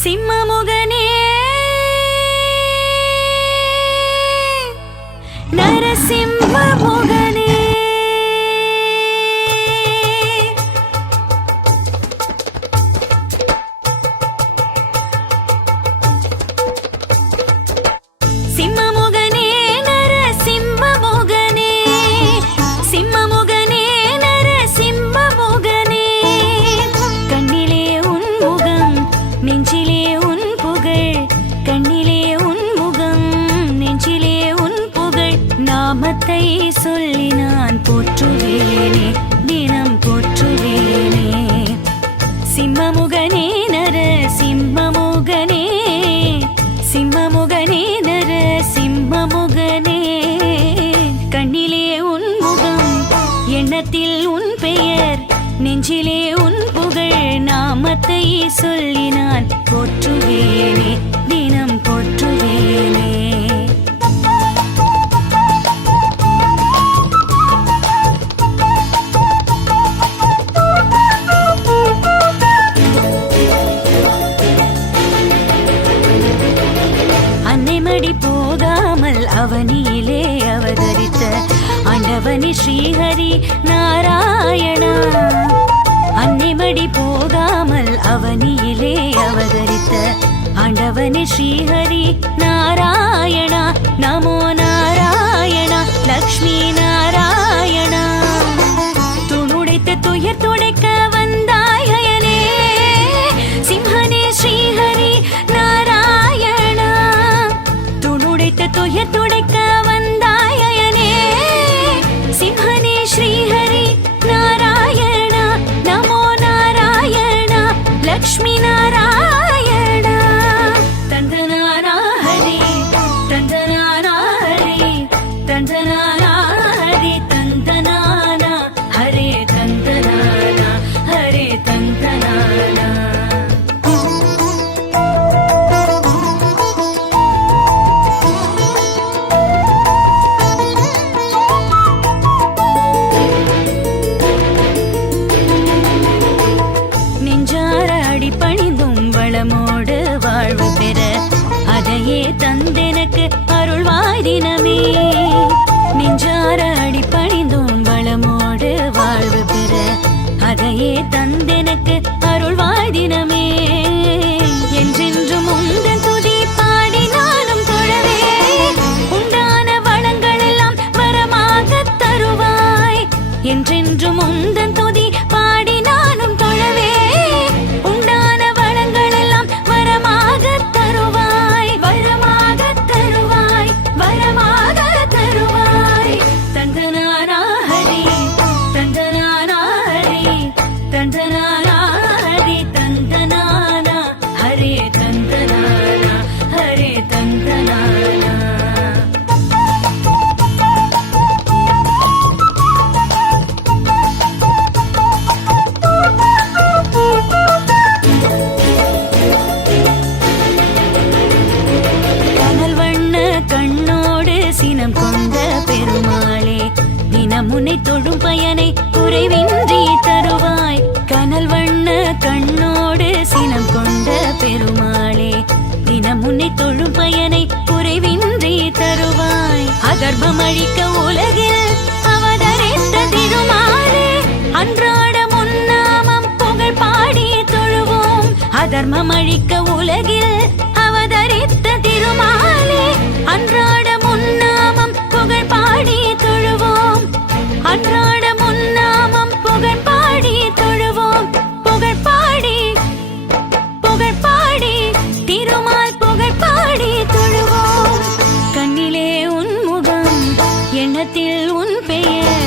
சிம்மமுகனே நரசிம்மமுகனே சிம்மமுகனே நரசிம்மமுகனே சிம்மமுகனே நரசிம்மமுகனே கண்ணிலே உன் முகம் நெஞ்சிலே உன் புகழ் கண்ணிலே உன் முகம் நெஞ்சிலே உன் புகழ் நாமத்தை சொல்லி நான் போற்றுவேனே தினம் போற்றுவேனே சிம்மமுகனே நரசிம்மமுகனே சிம்மமுகனே நரசிம்மமுகனே கண்ணிலே உன் முகம் எண்ணத்தில் உன் பெயர் நெஞ்சிலே உன் புகழ் நாமத்தை சொல்லி நான் போற்றுவேனே தினம் போற்றுவேனே அன்னைமடி போகாமல் அவனியிலே அவதரித்த ஆண்டவனே ஸ்ரீஹரி நாராயணா அன்னைமடி போகாமல் அவனியிலே அவதரித்த ஆண்டவனே ஸ்ரீஹரி நாராயணா நமோ நாராயணா லக்ஷ்மி நாராயணா துணுடைத்த துயர் துடைக்க வந்தாயனே சிம்ஹனே ஸ்ரீஹரி நாராயணா துணுடைத்த துயர் துடைக்க வந்தாயனே சிம்ஹனே ஸ்ரீஹரி நாராயணா நமோ நாராயணா லக்ஷ்மி நாராயணா தந்தனானா ஹரி தந்தனானா ஹரி தந்தனானா ஹரி தந்தனானா ஹரே தந்தனானா ஹரே தந்தனானா நெஞ்சார அடிபணிந்தும் வளமோடு வாழ்வு பெற அதையே தந்தெனக்கு அருள்வாய் தினமே நெஞ்சார அடிபணிந்தும் வளமோடு வாழ்வு பெற அதையே தந்தெனக்கு அருள்வாய் தினமே என்றென்றும் உந்தன் துதி பாடி நானும் தொழவே உண்டான வளங்கள் எல்லாம் வரமாக தருவாய் என்றென்றும் உந்தன் துதி பாடி நானும் தொழவே உண்டான வளங்கள் எல்லாம் வரமாக தருவாய் வரமாக தருவாய் வரமாக தருவாய் தந்தனானா ஹரி தந்தனானா ஹரி தந்தனானா ஹரி தந்தனானா ஹரே தந்தனானா ஹரே தந்தனானா கனல் வண்ண கண்ணோடு சினம் கொண்ட பெருமாளே தினம் உன்னை தொழும் பயனை குறைவின்றி தருவாய் கனல் வண்ண கண்ணோடு சினம் கொண்ட பெருமாளே தினம் உன்னை தொழும் பயனை குறைவின்றி தருவாய் அதர்மம் அழிக்க உலகில் அவதரித்த திருமாலே அன்றாட முன்னாமம் புகழ் பாடி தொழுவோம் அதர்மம் அழிக்க உலகில் அவதரித்த திருமாலே அன்றாட முன்னாமம் புகழ் பாடி தொழுவோம் அன்றாட முன்னாமம் புகழ் பாடி தொழுவோம் புகழ் பாடி திருமால் புகழ் பாடி தொழுவோம் கண்ணிலே உன் முகம் எண்ணத்தில் உன் பெயர்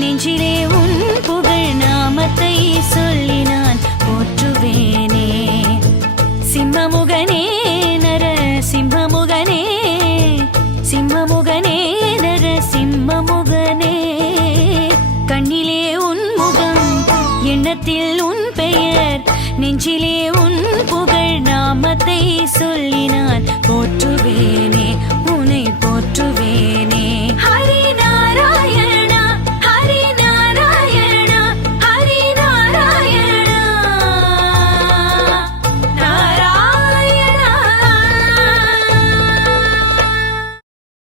நெஞ்சிலே உன் புகழ் நாமத்தை சொல்லி நான் போற்றுவேனே சிம்மமுகனே நரசிம்மமுகனே சிம்மமுகனே நரசிம்மமுகனே கண்ணிலே உன் முகம் எண்ணத்தில் உன் பெயர் நெஞ்சிலே உன் புகழ் நாமத்தை சொல்லி நான் போற்றுவேனே உன்னை போற்றுவேனே